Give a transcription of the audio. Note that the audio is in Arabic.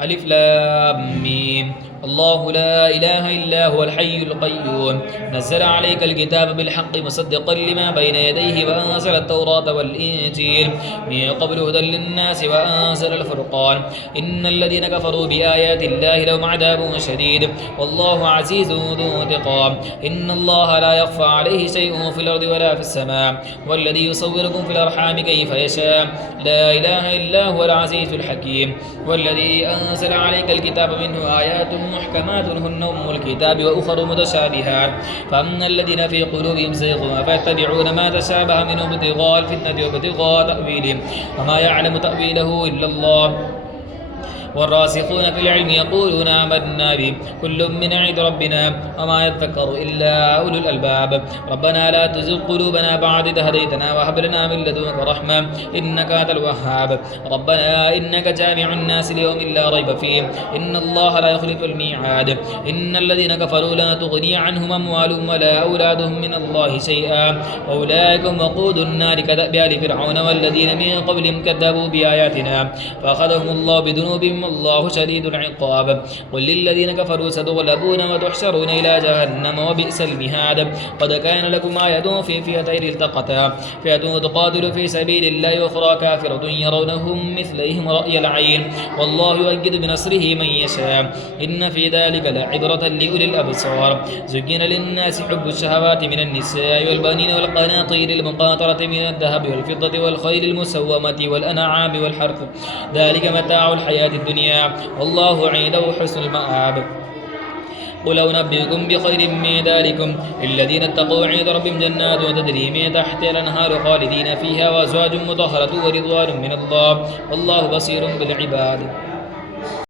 ألف لام ميم. الله لا إله إلا هو الحي القيوم نزل عليك الكتاب بالحق مصدقا لما بين يديه وأنزل التوراة والإنجيل من قبل هدى للناس وأنزل الفرقان إن الذين كفروا بآيات الله لهم عذاب شديد والله عزيز ذو انتقام إن الله لا يخفى عليه شيء في الأرض ولا في السماء والذي يصوركم في الأرحام كيف يشاء لا إله إلا هو العزيز الحكيم والذي أنزل عليك الكتاب منه آيات محكمات هن أم الكتاب وأخر متشابهات فأما الذين في قلوبهم زيغ فيتبعون ما تشابه منه ابتغاء الفتنة وابتغاء تأويله وما يعلم تأويله إلا الله والراسخون في العلم يقولون آمنا به كل من عند ربنا وما يذكر إلا أولو الألباب ربنا لا تزغ قلوبنا بعد إذ هديتنا وهب لنا من لدنك رحمة إنك أنت الوهاب ربنا إنك جامع الناس ليوم لا ريب فيه إن الله لا يخلف الميعاد إن الذين كفروا لا تغني عنهم أموالهم ولا أولادهم من الله شيئا أولئك هم وقود النار كدأب آل فرعون والذين من قبلهم كذبوا بآياتنا فأخذهم الله بذنوبهم الله شديد العقاب قل للذين كفروا ستغلبون وتحشرون إلى جهنم وبئس المهاد قد كان لكم آية في فئتين التقتا فئة تقاتل في سبيل الله وأخرى كافرة يرونهم مثليهم رأي العين والله يؤيد بنصره من يشاء إن في ذلك لعبرة لأولي الأبصار زين للناس حب الشهوات من النساء والبنين والقناطير المقاطرة من الذهب والفضة والخيل المسومة والأنعام والحرث ذلك متاع الحياة الدنيا والله عنده حسن المآب قل أنبئكم بخير من ذلكم الذين اتقوا عند ربهم جنات تجري من تحتها الأنهار خالدين فيها وأزواج مطهرة ورضوان من الله والله بصير بالعباد.